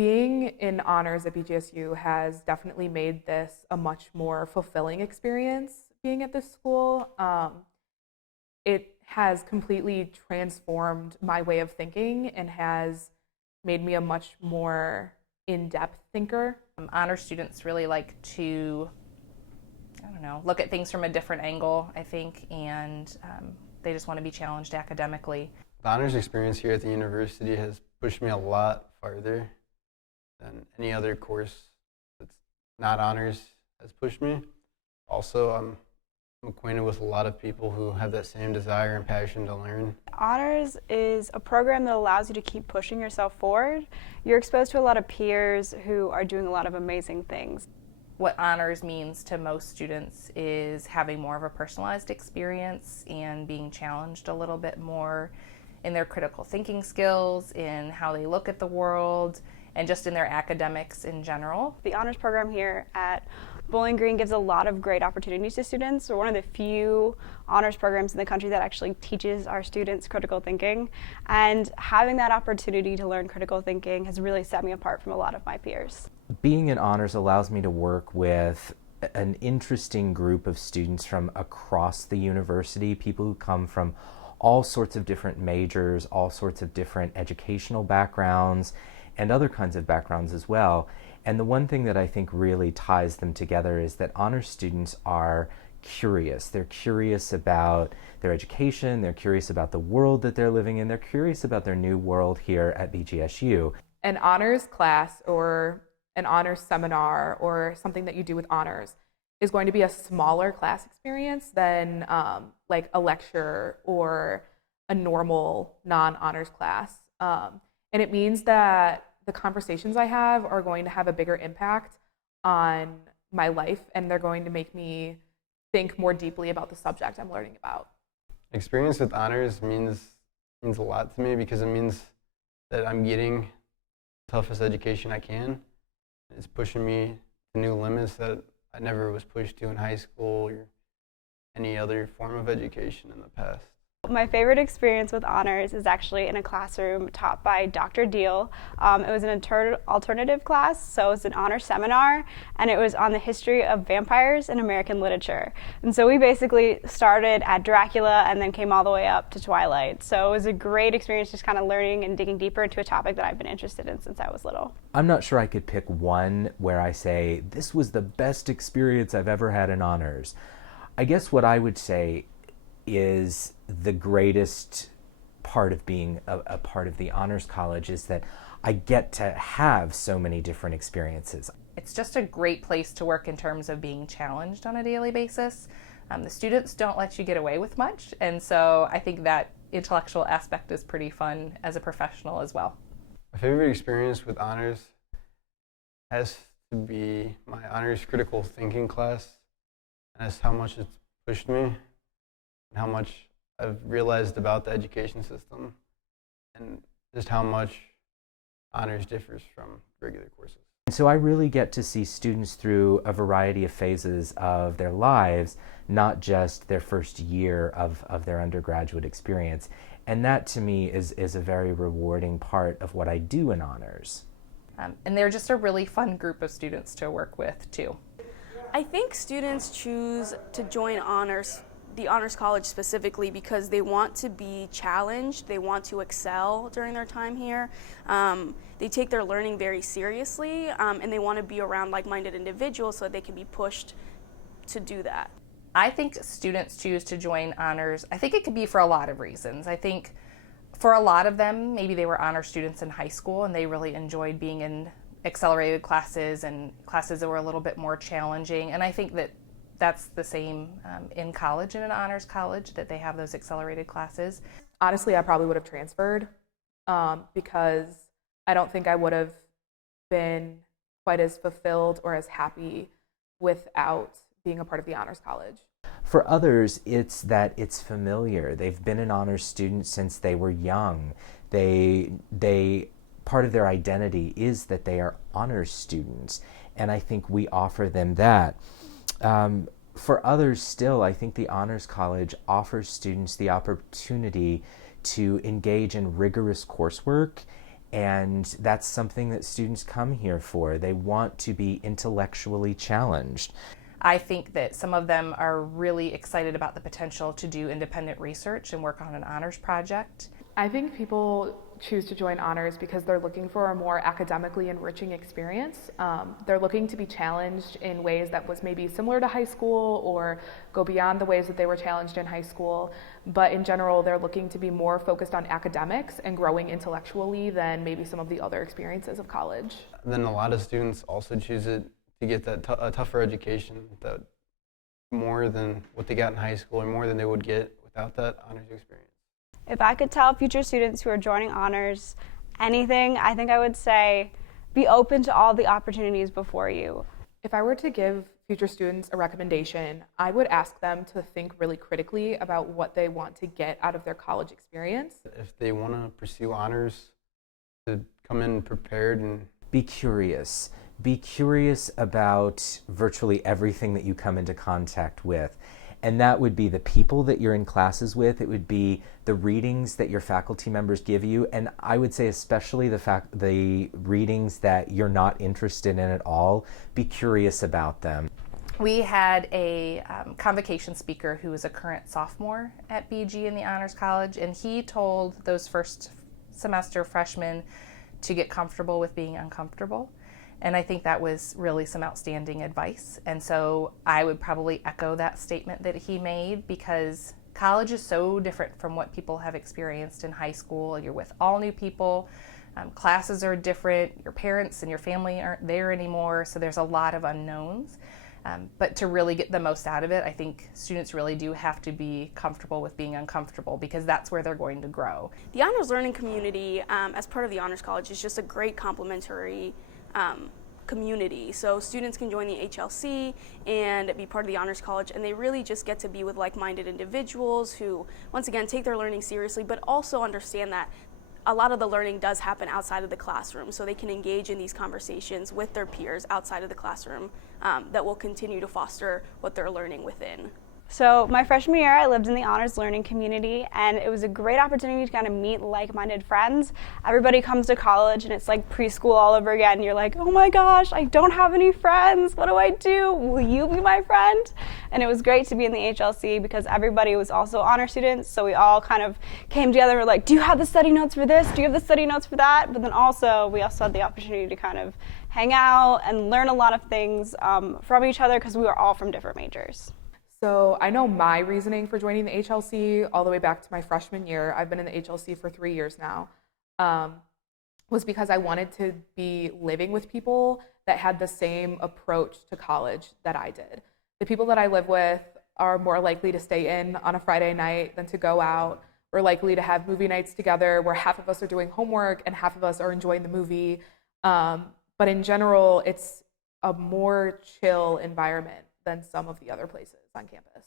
Being in honors at BGSU has definitely made this a much more fulfilling experience being at this school. It has completely transformed my way of thinking and has made me a much more in-depth thinker. Honor students really like to, I don't know, look at things from a different angle, I think, and they just want to be challenged academically. The honors experience here at the university has pushed me a lot farther than any other course that's not honors has pushed me. Also, I'm acquainted with a lot of people who have that same desire and passion to learn. Honors is a program that allows you to keep pushing yourself forward. You're exposed to a lot of peers who are doing a lot of amazing things. What honors means to most students is having more of a personalized experience and being challenged a little bit more in their critical thinking skills, in how they look at the world, and just in their academics in general. The honors program here at Bowling Green gives a lot of great opportunities to students. We're one of the few honors programs in the country that actually teaches our students critical thinking. And having that opportunity to learn critical thinking has really set me apart from a lot of my peers. Being in honors allows me to work with an interesting group of students from across the university, people who come from all sorts of different majors, all sorts of different educational backgrounds, and other kinds of backgrounds as well. And the one thing that I think really ties them together is that honors students are curious. They're curious about their education, they're curious about the world that they're living in, they're curious about their new world here at BGSU. An honors class or an honors seminar or something that you do with honors is going to be a smaller class experience than like a lecture or a normal non-honors class. And it means that the conversations I have are going to have a bigger impact on my life, and they're going to make me think more deeply about the subject I'm learning about. Experience with honors means a lot to me because it means that I'm getting the toughest education I can. It's pushing me to new limits that I never was pushed to in high school or any other form of education in the past. My favorite experience with honors is actually in a classroom taught by Dr. Deal. It was an alternative class, so it was an honor seminar, and it was on the history of vampires in American literature. And so we basically started at Dracula and then came all the way up to Twilight. So it was a great experience just kind of learning and digging deeper into a topic that I've been interested in since I was little. I'm not sure I could pick one where I say, this was the best experience I've ever had in honors. I guess what I would say is the greatest part of being a part of the Honors College is that I get to have so many different experiences. It's just a great place to work in terms of being challenged on a daily basis. The students don't let you get away with much, and so I think that intellectual aspect is pretty fun as a professional as well. My favorite experience with honors has to be my honors critical thinking class. And that's how much it's pushed me and how much I've realized about the education system and just how much honors differs from regular courses. So I really get to see students through a variety of phases of their lives, not just their first year of their undergraduate experience. And that to me is a very rewarding part of what I do in honors. And they're just a really fun group of students to work with too. I think students choose to join the Honors College specifically because they want to be challenged, they want to excel during their time here. They take their learning very seriously, and they want to be around like-minded individuals so that they can be pushed to do that. I think students choose to join honors. I think it could be for a lot of reasons. I think for a lot of them, maybe they were honor students in high school and they really enjoyed being in accelerated classes and classes that were a little bit more challenging. And I think that that's the same in college, in an honors college, that they have those accelerated classes. Honestly, I probably would have transferred because I don't think I would have been quite as fulfilled or as happy without being a part of the Honors College. For others, it's that it's familiar. They've been an honors student since they were young. They part of their identity is that they are honors students, and I think we offer them that. For others still, I think the Honors College offers students the opportunity to engage in rigorous coursework And that's something that students come here for. They want to be intellectually challenged. I think that some of them are really excited about the potential to do independent research and work on an honors project. I think people choose to join honors because they're looking for a more academically enriching experience. They're looking to be challenged in ways that was maybe similar to high school or go beyond the ways that they were challenged in high school. But in general, they're looking to be more focused on academics and growing intellectually than maybe some of the other experiences of college. Then a lot of students also choose it to get that a tougher education, that more than what they got in high school or more than they would get without that honors experience. If I could tell future students who are joining honors anything, I think I would say be open to all the opportunities before you. If I were to give future students a recommendation, I would ask them to think really critically about what they want to get out of their college experience. If they want to pursue honors, to come in prepared and Be curious. Be curious about virtually everything that you come into contact with. And that would be the people that you're in classes with. It would be the readings that your faculty members give you. And I would say especially the readings that you're not interested in at all. Be curious about them. We had a convocation speaker who was a current sophomore at BG in the Honors College, and he told those first semester freshmen to get comfortable with being uncomfortable. And I think that was really some outstanding advice. And so I would probably echo that statement that he made, because college is so different from what people have experienced in high school. You're with all new people. Classes are different. Your parents and your family aren't there anymore. So there's a lot of unknowns. But to really get the most out of it, I think students really do have to be comfortable with being uncomfortable, because that's where they're going to grow. The honors learning community, as part of the Honors College, is just a great complementary community. So students can join the HLC and be part of the Honors College, and they really just get to be with like-minded individuals who, once again, take their learning seriously, but also understand that a lot of the learning does happen outside of the classroom, so they can engage in these conversations with their peers outside of the classroom that will continue to foster what they're learning within. So my freshman year, I lived in the honors learning community, and it was a great opportunity to kind of meet like-minded friends. Everybody comes to college, and it's like preschool all over again. You're like, oh my gosh, I don't have any friends. What do I do? Will you be my friend? And it was great to be in the HLC because everybody was also honor students, so we all kind of came together and were like, do you have the study notes for this? Do you have the study notes for that? But then we also had the opportunity to kind of hang out and learn a lot of things from each other because we were all from different majors. So I know my reasoning for joining the HLC all the way back to my freshman year. I've been in the HLC for 3 years now. Was because I wanted to be living with people that had the same approach to college that I did. The people that I live with are more likely to stay in on a Friday night than to go out. We're likely to have movie nights together where half of us are doing homework and half of us are enjoying the movie. But in general, it's a more chill environment than some of the other places on campus.